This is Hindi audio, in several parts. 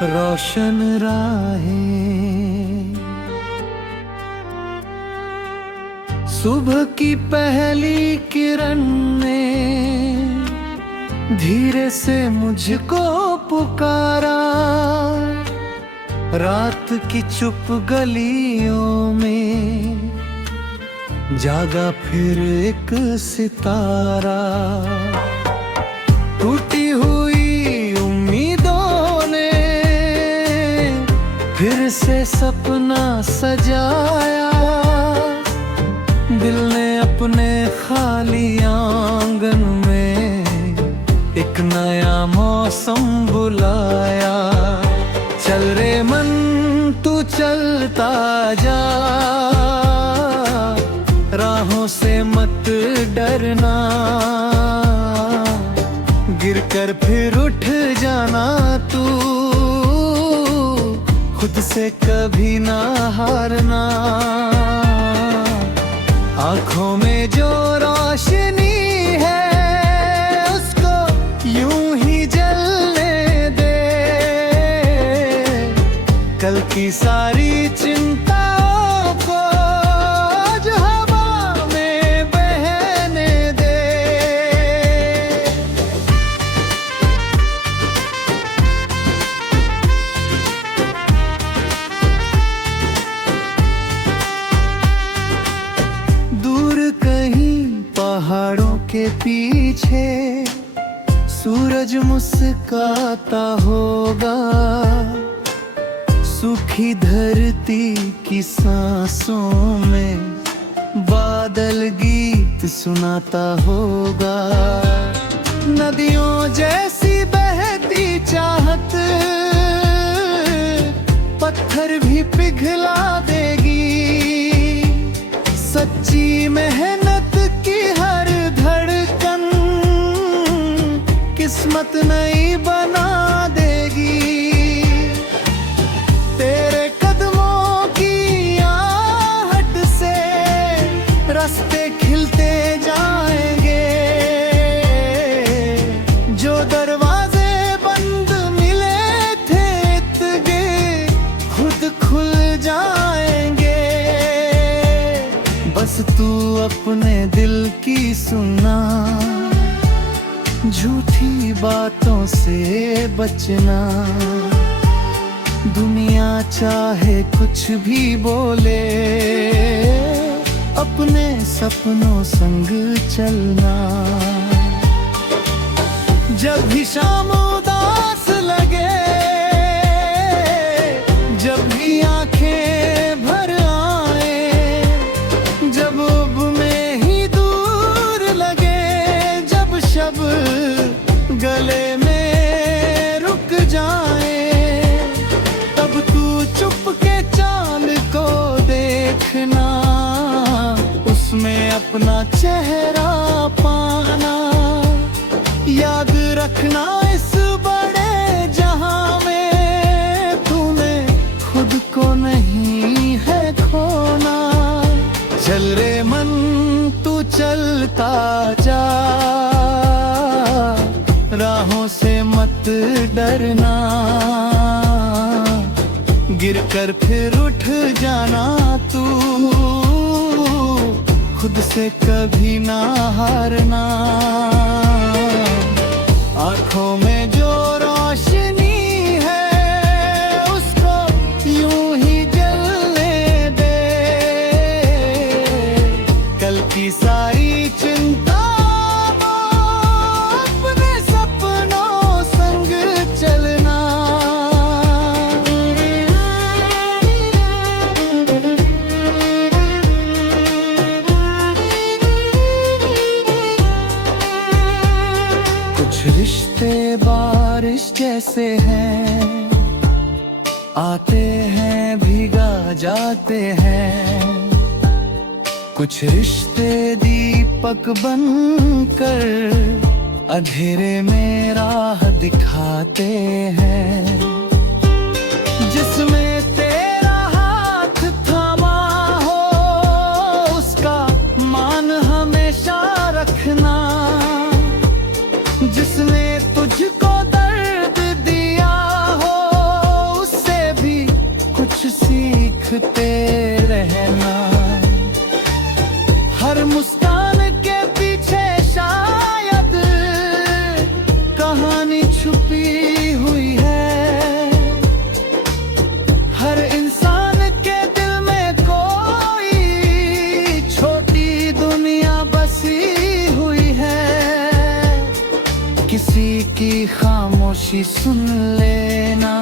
रोशन राहें। सुबह की पहली किरण ने धीरे से मुझको पुकारा। रात की चुप गलियों में जागा फिर एक सितारा। टूटी हुई उम्मीदों ने फिर से सपना सजाया। दिल ने अपने खाली आंगन में एक नया मौसम बुलाया। चल रे मन तू चलता जा, राहों से मत डरना। गिरकर फिर उठ जाना तू, खुद से कभी ना हारना। आँखों में जो रोशनी है उसको यूं ही जलने दे। कल की सारी चिंताओं को आज हवा में बहने दे। दूर कहीं पहाड़ों के पीछे सूरज मुस्काता होगा। सूखी धरती की सांसों में बादल गीत सुनाता होगा। नदियों जैसी बहती चाहत पत्थर भी पिघला देगी। सच्ची मेहनत की हर धड़कन किस्मत नई बना देगी। तेरे कदमों की आहट से रास्ते खिलते जाएंगे। जो दरवाजे बंद मिले थे इत्ते खुद खुल जाएंगे। बस तू अपने दिल की सुनना, झूठी बातों से बचना। दुनिया चाहे कुछ भी बोले, अपने सपनों संग चलना। जब भी शाम उदास लगे, जब भी आंखें भर आए, जब अब में ही दूर लगे, जब शब्द गले में रुक जाए, तब तू चुप के चांद को देखना। उसमें अपना चेहरा पाना। याद रखना इस बड़े जहां में तूने खुद को नहीं है खोना। चल रे मन तू चलता जा, राहों से मत डरना। गिरकर फिर उठ जाना तू, खुद से कभी ना हारना। आँखों में जो रोशनी है उसको यूं ही जलने दे। कल की सारी चिंता अपने सपनों संग चलना। कुछ रिश्ते बारिश जैसे हैं, आते हैं भीगा जाते हैं। कुछ रिश्ते दीपक बनकर अंधेरे में राह दिखाते हैं। जिसमें तेरा हाथ थामा हो उसका मान हमेशा रखना। जिसने तुझको दर्द दिया हो खामोशी सुन लेना,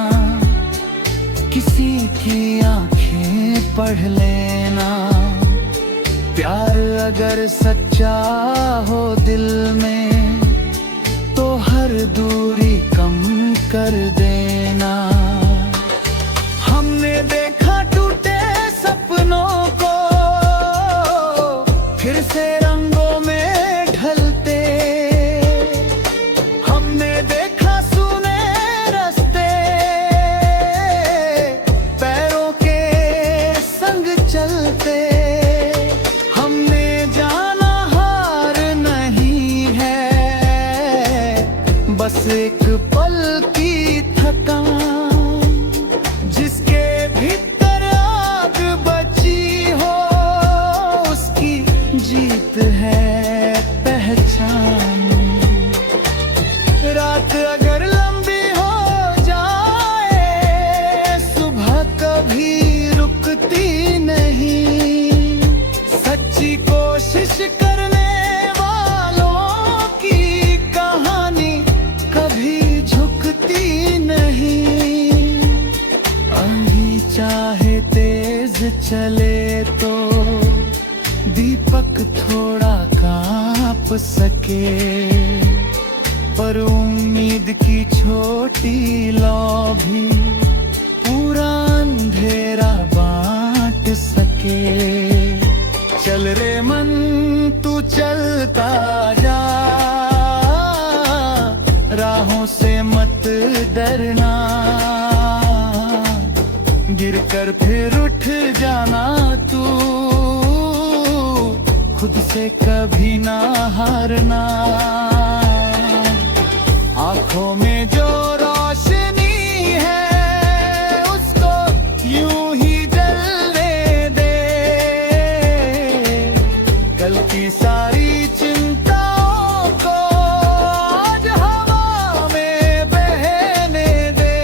किसी की आंखें पढ़ लेना। प्यार अगर सच्चा हो दिल में तो हर दूरी कम कर देना। हमने देखा टूटे सपनों को फिर से रंगों में ढलते। हमने देखा सुने रास्ते पैरों के संग चलते। हमने जाना हार नहीं है, बस एक पल की थकान। जिसके भीतर आग बची हो उसकी जीत है पहचान। रात अगर लंबी हो जाए सुबह कभी रुकती नहीं। सच्ची कोशिश करने वालों की कहानी कभी झुकती नहीं। आंधी चाहे तेज चले तो दीपक थोड़ा कांप सके, पर उम्मीद की छोटी लौ भी पूरा अंधेरा बांट सके। चल रे मन तू चलता जा, राहों से मत डरना। गिरकर फिर उठ जाना तू, खुद से कभी ना हारना। आंखों में जो रोशनी है उसको यूं ही जलने दे। कल की सारी चिंताओं को आज हवा में बहने दे।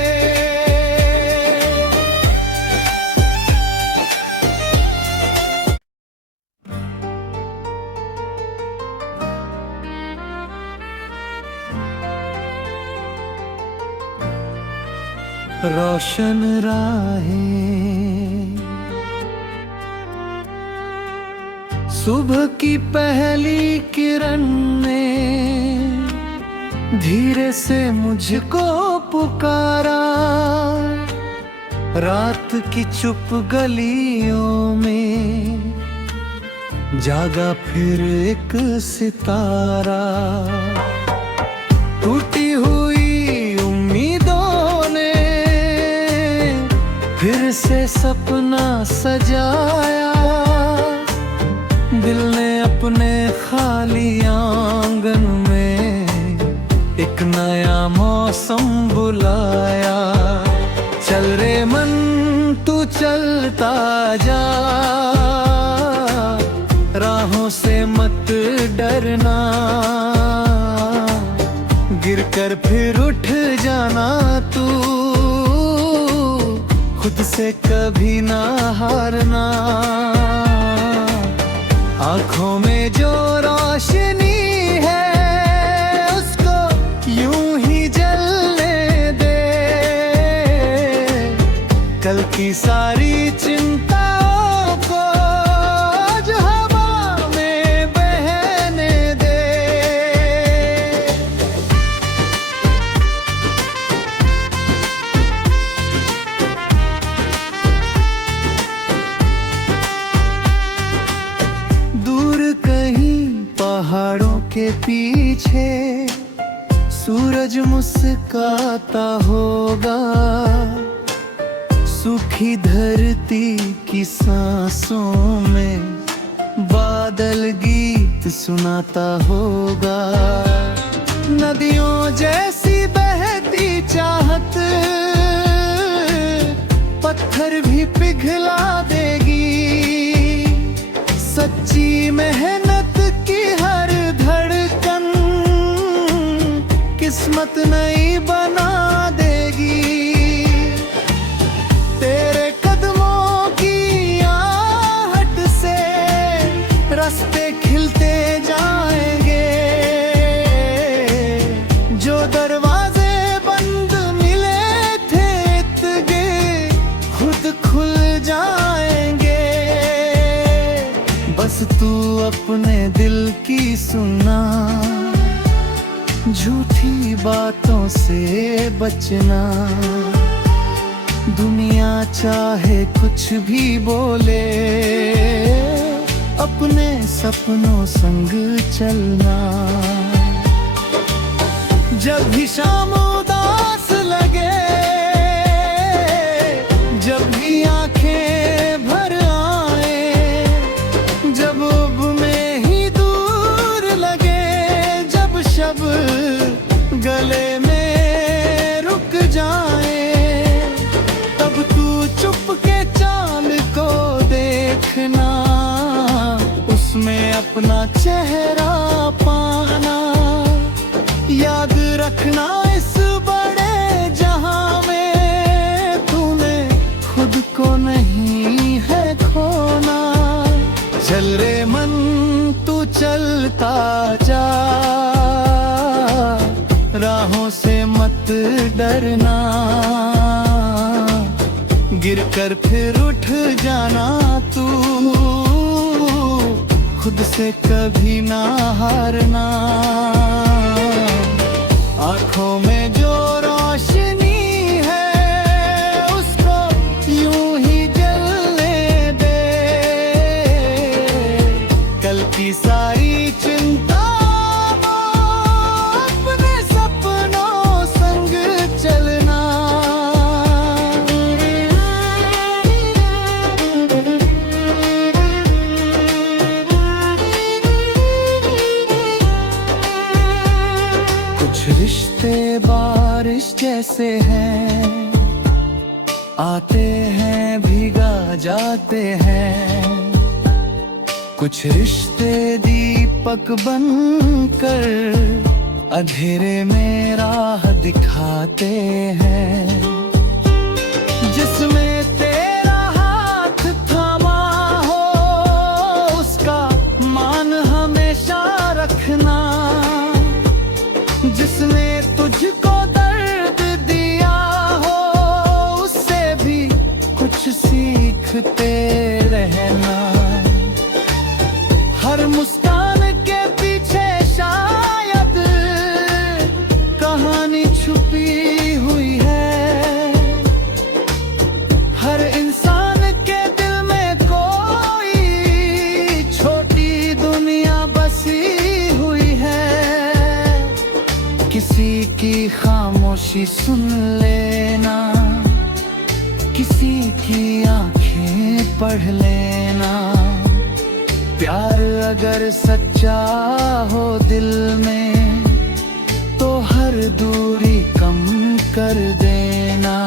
रोशन राहें सुबह की पहली किरण ने धीरे से मुझको पुकारा। रात की चुप गलियों में जागा फिर एक सितारा। टूटी हुई उम्मीदों ने फिर से सपना सजाया। दिल ने अपने खाली आंगन में एक नया मौसम बुलाया। चल रे मन तू चलता जा, राहों से मत डरना। गिरकर फिर उठ जाना तू, खुद से कभी ना हारना। आंखों में जो रोशनी है उसको यूं ही जलने दे। कल की सारी चिंताओं को आज हवा में बहने दे। पहाड़ों के पीछे सूरज मुस्काता होगा। सूखी धरती की सांसों में बादल गीत सुनाता होगा। नदियों जैसी बहती चाहत पत्थर भी पिघला देगी। सच्ची मेहनत की हर धड़कन किस्मत नई बना देगी। तेरे कदमों की आहट से रास्ते खिलते जाएंगे। जो दरवाजे बंद बस तू अपने दिल की सुनना, झूठी बातों से बचना। दुनिया चाहे कुछ भी बोले, अपने सपनों संग चलना। जब भी शाम उदास लगे, जब भी आंखें भर आए, जब अब में ही दूर लगे, जब शब्द गले में रुक जाए, तब तू चुप के चांद को देखना, उसमें अपना चेहरा पाना। याद रखना इस बड़े जहां में तूने खुद को नहीं है खोना। चल रे मन तू चलता जा, राहों से मत डरना। गिरकर फिर उठ जाना तू, खुद से कभी ना हारना। आँखों में जो रोशनी है, उसको यूं ही जलने दे। कल की सारी चिंता अपने सपनों संग चलना। कुछ रिश्ते बारिश जैसे हैं, आते हैं भीगा जाते हैं। कुछ रिश्ते दीपक बनकर अंधेरे में राह दिखाते हैं। जिसमें तेरा हाथ थामा हो, उसका मान हमेशा रखना। जिसने तुझको दर्द दिया हो, उससे भी कुछ सीखते रहना। हर मुस्कान के पीछे शायद कहानी छुपी हुई है। हर इंसान के दिल में कोई छोटी दुनिया बसी हुई है। किसी की खामोशी सुन लेना, किसी की आंखें पढ़ लेना। प्यार अगर सच्चा हो दिल में, तो हर दूरी कम कर देना।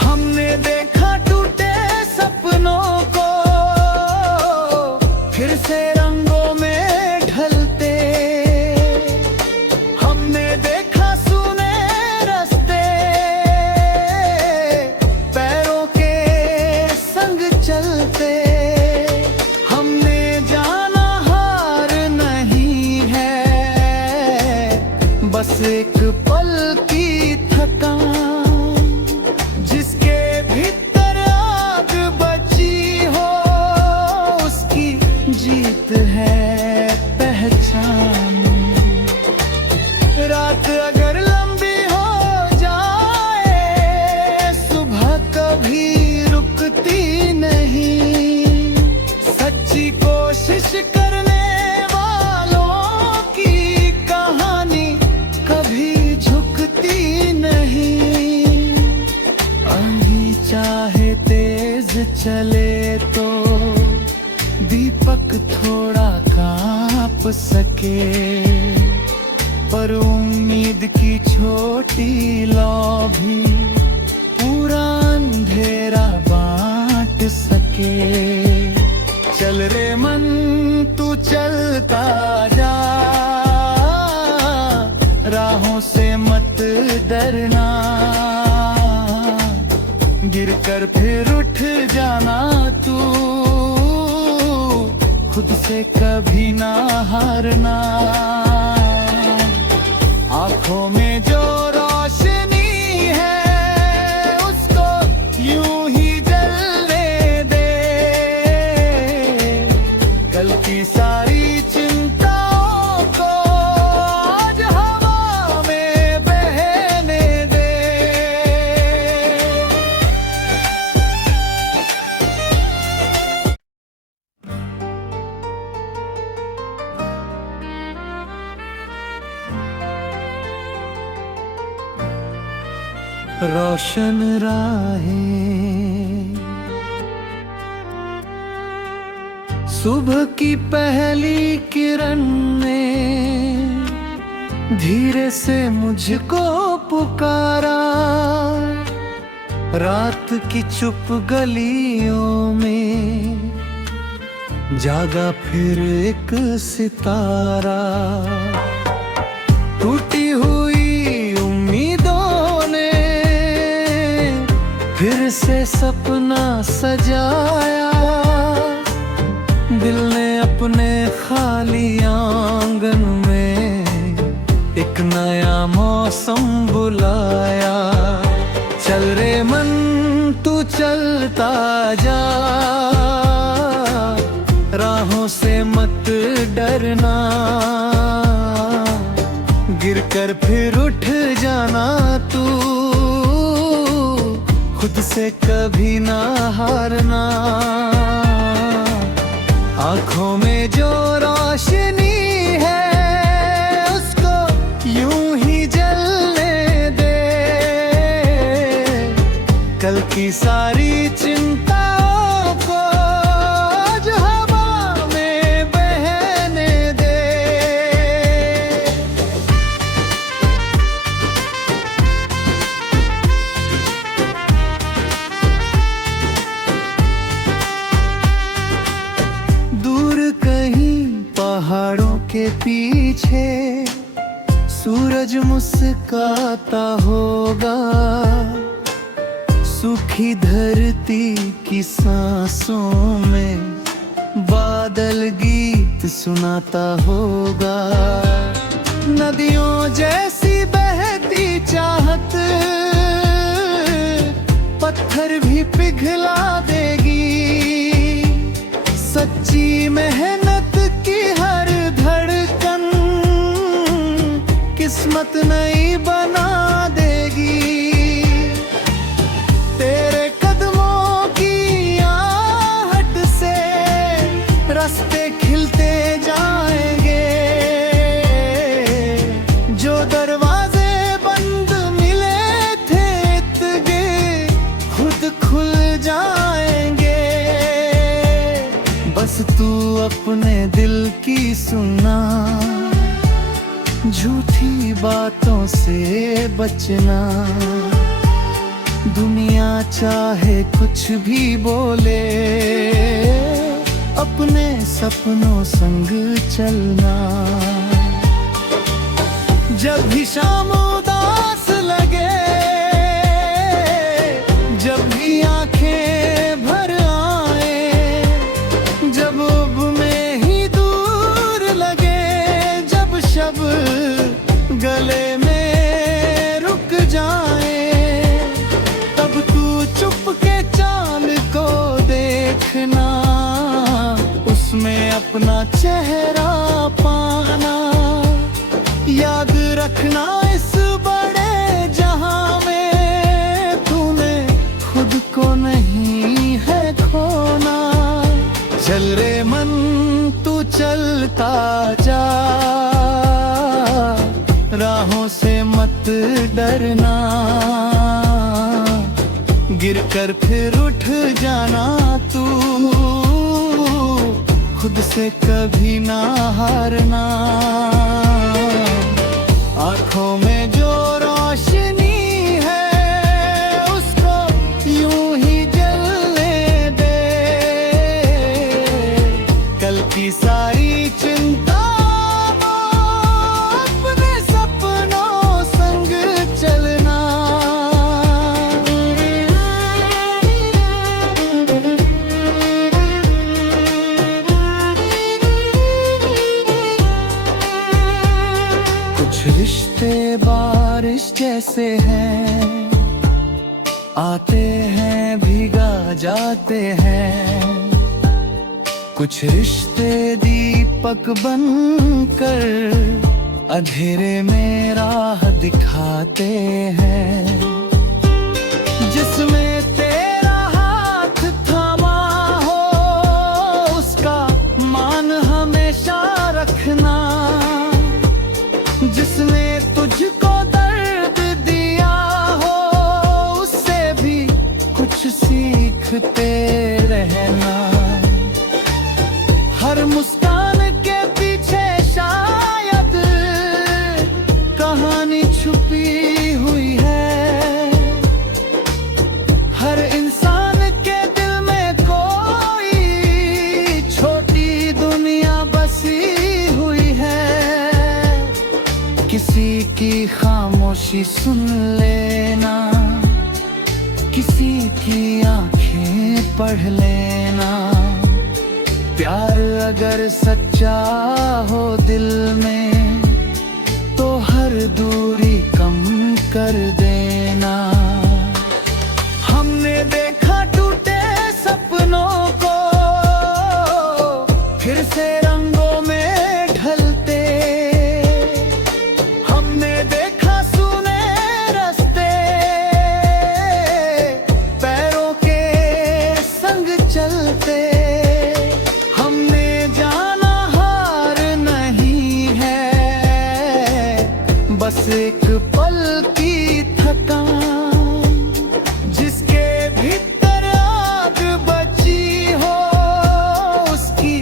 हमने देखा टूटे सपनों को फिर से रंगों में ढलते। हमने देखा सुने रास्ते पैरों के संग चलते। हमने जाना हार नहीं है, बस एक पल की थकान। जिसके भीतर आग बची हो, उसकी जीत है पहचान। रात अगर लंबी हो जाए, सुबह कभी रुकती नहीं। सच्ची कोशिश करने वालों की कहानी कभी झुकती नहीं। आंधी चाहे तेज चले तो दीपक थोड़ा कांप सके, पर उम्मीद की छोटी लौ भी पूरा अंधेरा बांट सके। चल रे मन तू चलता जा, राहों से मत डरना। गिरकर फिर उठ जाना तू, खुद से कभी ना हारना। आँखों में जो रोशनी है, उसको यूं ही जलने दे। की सारी चिंताओं को आज हवा में बहने दे। रोशन राहें सुबह की पहली किरण ने धीरे से मुझको पुकारा। रात की चुप गलियों में जागा फिर एक सितारा। टूटी हुई उम्मीदों ने फिर से सपना सजाया। दिल ने अपने खाली आंगन में एक नया मौसम बुलाया। चल रे मन तू चलता जा, राहों से मत डरना। गिरकर फिर उठ जाना तू, खुद से कभी ना हारना। आँखों में जो रोशनी है उसको यूं ही जलने दे। कल की सारी चिंताओं को आज हवा में बहने दे। पहाड़ों के पीछे सूरज मुस्काता होगा। सूखी धरती की सांसों में बादल गीत सुनाता होगा। नदियों जैसी बहती चाहत पत्थर भी पिघला देगी। सच्ची मेहनत की हर धड़कन किस्मत नई बना देगी। तेरे कदमों की आहट से रास्ते खिलते जाएंगे। जो दरवाजे बंद मिले थे इतने खुद खुल जाएंगे। बस तू अपने दिल की सुना, झूठी बातों से बचना। दुनिया चाहे कुछ भी बोले, अपने सपनों संग चलना। जब भी शाम उदास लगे, जब भी आंखें भर आए, जब अब में ही दूर लगे, जब शब्द गले में रुक जाए, तब तू चुप के चांद को देखना। उसमें अपना चेहरा पाना। याद रखना इस बड़े जहां में तूने खुद को नहीं है खोना। चल रे मन तू चलता जा, राहों से मत डरना। गिरकर फिर उठ जाना तू, खुद से कभी ना हारना। आँखों में जो रोशनी है उसको यूं ही जलने दे। कल की सारी चिंता अपने सपनों संग चलना। कुछ रिश्ते बारिश जैसे हैं, आते हैं भीगा जाते हैं। कुछ रिश्ते दीपक बनकर अंधेरे में राह दिखाते हैं, जिसमें तेरा हाथ थामा हो उसका मान हमेशा रखना, जिसने तुझको दर्द दिया हो उससे भी कुछ सीखते रहना। हर मुस्कान के पीछे शायद कहानी छुपी हुई है, हर इंसान के दिल में कोई छोटी दुनिया बसी हुई है। किसी की खामोशी सुन लेना, किसी की आंखें पढ़ लेना। प्यार अगर सच्चा हो दिल में तो हर दूरी कम कर देना। हमने देखा टूटे सपनों को फिर से रंगों में ढलते, हमने देखा सुने रास्ते पैरों के संग चलते। बस एक पल की थकान, जिसके भीतर आग बची हो उसकी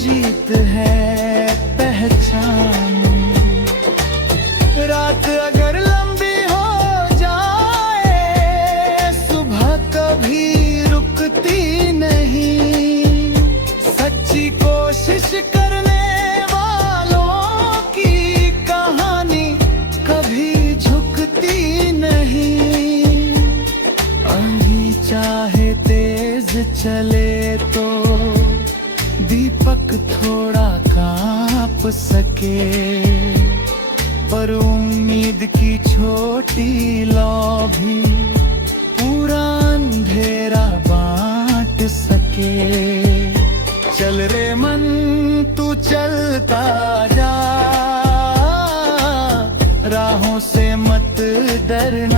जीत है पहचान। रात अगर लंबी हो जाए सुबह कभी रुकती नहीं, सच्ची कोशिश करने चाहे तेज चले तो दीपक थोड़ा कांप सके, पर उम्मीद की छोटी लौ भी पूरा अंधेरा बांट सके। चल रे मन तू चलता जा, राहों से मत डरना।